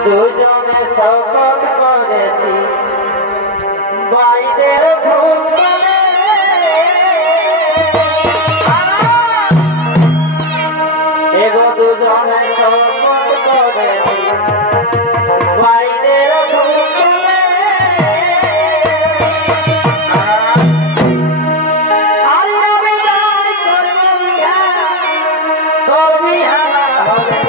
দুজনে শপথ করেছি বাইরের ধুম এগো দুজনে শপথ করেছি বাইরের ধুম হবে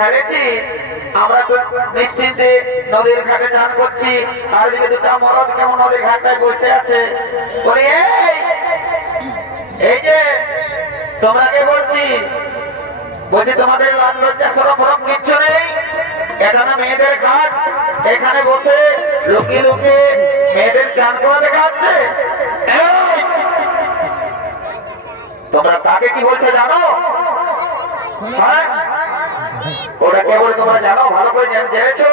হেরেছি আমরা তো নিশ্চিন্তে নদীর ঘাটে চান করছি আর এদিকে দুটা মরদ কেমন নদীর ঘাটটায় বসে আছে বলি এই যে তোমরা কে বলছি বলছি তোমাদের লাল লজ্জা সরম কিচ্ছু নেই এখানে মেয়েদের ঘাট এখানে বসে লুকিয়ে লুকিয়ে মেয়েদের চান করা দেখা হচ্ছে তোমরা তাকে কি বলছো জানো হ্যাঁ ওটা কে বলে তোমরা জানো ভালো করে জেনেছো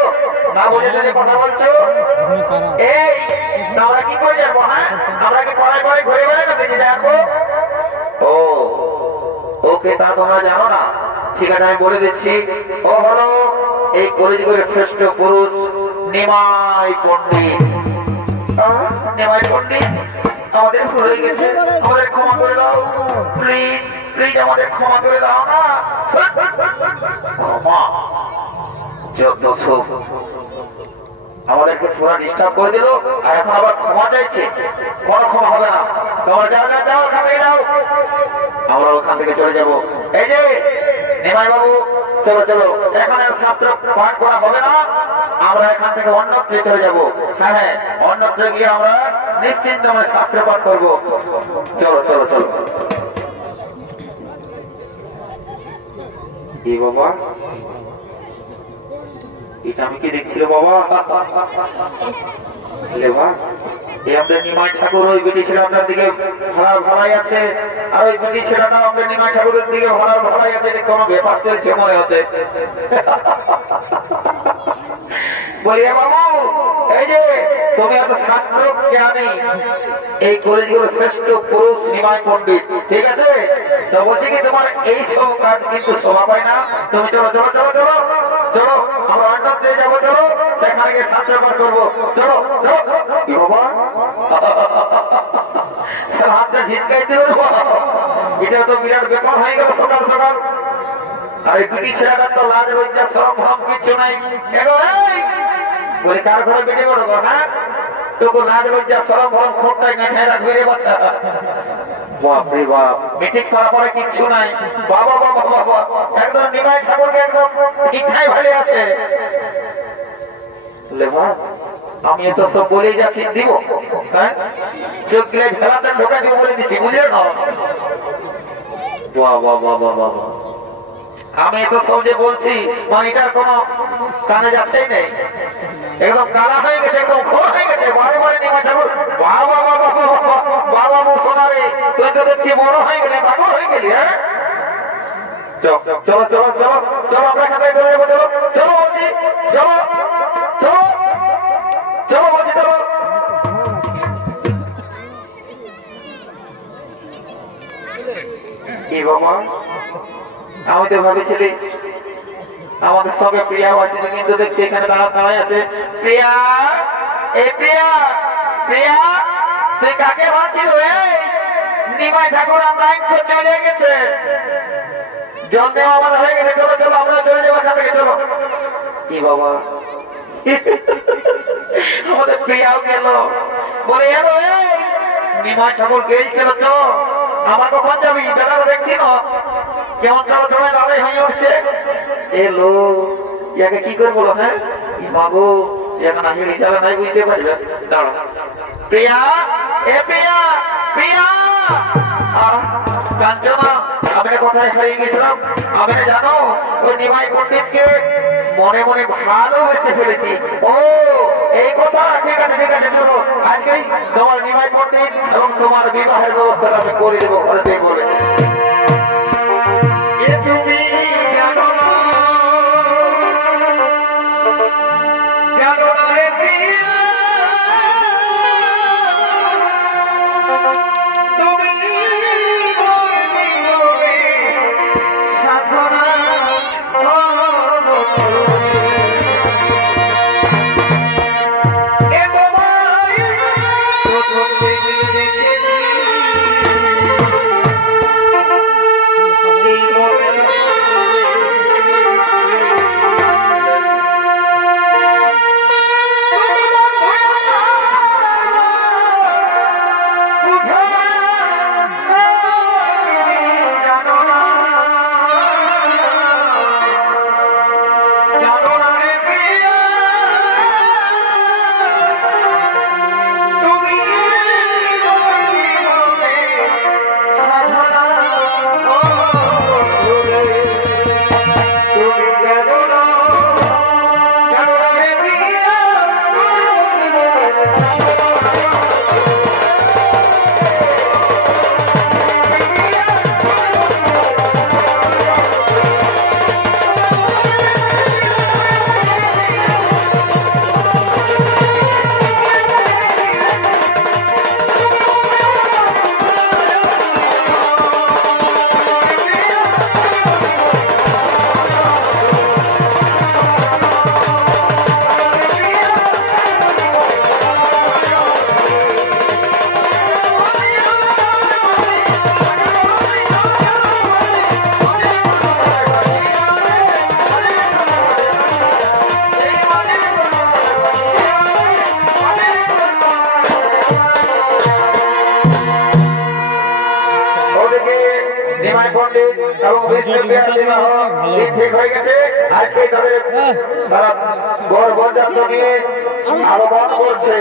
না বুঝেছো যে কথা বলছো এই আমরা কি করে যাবো হ্যাঁ আমরা কি পড়ায় পড়ায় ঘুরে বেড়াই না বেঁচে যাবো ও ওকে তা তোমরা জানো না ঠিক আছে আমি বলে দিচ্ছি ও হলো এই কলিযুগের শ্রেষ্ঠ পুরুষ নিমাই পণ্ডিত নিমাই পণ্ডিত আমাদের ভুল হয়ে গেছে আমাদের ক্ষমা করে দাও প্লিজ প্লিজ আমাদের ক্ষমা করে দাও না ক্ষমা যত সব আমাদেরকে পুরো ডিস্টার্ব করে দিল আর এখন আবার ক্ষমা চাইছে কোনো ক্ষমা হবে না তোমরা যাও যাও যাও ওখান থেকে যাও আমরা ওখান থেকে চলে যাব এই যে নিমাই বাবু চলো চলো এখানে শাস্ত্র পাঠ করা হবে না আমরা এখান থেকে অন্যত্রে চলে যাব হ্যাঁ হ্যাঁ অন্যত্রে গিয়ে আমরা নিশ্চিন্ত আমরা শাস্ত্র পাঠ করবো চলো চলো চলো কি বাবা এটা আমি কি দেখছিল বাবা আমাদের নিমাই ঠাকুর ওই বেটি ছেলে আপনার দিকে ভাড়ার ভাড়াই আছে আর ওই বেটি ছেলেটা আমাদের নিমাই ঠাকুরের দিকে ভাড়ার ভাড়াই আছে এটা কোনো ব্যাপার চলছে মনে হচ্ছে বলি বাবু এই যে তুমি এত শাস্ত্র জ্ঞানী এই কলেজগুলো শ্রেষ্ঠ পুরুষ নিমাই পণ্ডিত ঠিক আছে তো বলছি কি তোমার এই সব কাজ কিন্তু শোভা পায় না তুমি চলো চলো চলো চলো চলো আমরা অন্যত্রে যাবো চলো সেখানে গিয়ে শাস্ত্র পাঠ করবো চলো চলো কি বাবা হাতটা ঝিটকাই দিল এটা তো বিরাট ব্যাপার হয়ে গেল সকাল সকাল আর এই বিটি ছেলেটার তো লাজ লজ্জা শরম ভরম কিচ্ছু নাই বলে কার ঘরে বেটে বড় হ্যাঁ তোকে লাজ লজ্জা শরম ভরম খোঁটটাই মেঠায় রাখবে রে বাচ্চা বাপরে বাপ মিটিং করার পরে কিচ্ছু নাই বাবা বাবা বাবা একদম নিমাই ঠাকুরকে একদম ঠিকঠাক ভালো আছে আমি তো সব বলেই যাচ্ছি দিব হ্যাঁ চোখ গেলে ভেলাতে ঢোকা দিব বলে দিচ্ছি বুঝলে না বাবা বাবা বাবা আমি তো সব যে বলছি মানে এটার কোনো কানে যাচ্ছেই নেই একদম কালা হয়ে গেছে একদম খোলা হয়ে গেছে বারে বারে নিমাই ঠাকুর বাবা বাবা বাবা বাবা সোনারে তুই তো দেখছি বড় হয়ে গেলে পাগল হয়ে গেলি হ্যাঁ চলো চলো চলো চলো চলো আমরা খাতায় চলে যাবো চলো চলো বলছি চলো চলো চলো বলছি চলো কি বাবা আমি তো ভাবেছিলি আমাদের সঙ্গে প্রিয়াও আসছে কিন্তু দেখছি এখানে দাঁড়ায় আছে প্রিয়া এই প্রিয়া প্রিয়া তুই কাকে ভাবছিল নিমাই ঠাকুর আমরা চলে গেছে জন দেওয়া আমাদের হয়ে গেছে চলো চলো আমরা চলে যাবো এখান থেকে চলো কি বাবা আমাদের প্রিয়াও গেল বলে এলো নিমাই ঠাকুর গেছিল চলো আমার কখন যাবি বেলাটা দেখছি না কেমন চলাচলায় লড়াই হয়ে উঠছে এলো ইয়াকে কি করে বলো হ্যাঁ মাগো ইয়াকে না হিড়ি চালা নাই বুঝতে পারবে দাঁড়া প্রিয়া এ প্রিয়া প্রিয়া কাঞ্চনা আমি কোথায় হারিয়ে গেছিলাম আমি জানো ওই নিমাই পণ্ডিতকে মনে মনে ভালোবেসে ফেলেছি ও এই কথা ঠিক আছে চলো আজকেই তোমার নিমাই পণ্ডিত এবং তোমার বিবাহের ব্যবস্থাটা আমি করে দেবো ঘরেতে বলে তুমি জানো না রে প্রিয়া বিষ্ণু বিহার বিবাহ ঠিক হয়ে গেছে। আজকে তারা বরযাত্রা নিয়ে আগমন করছে।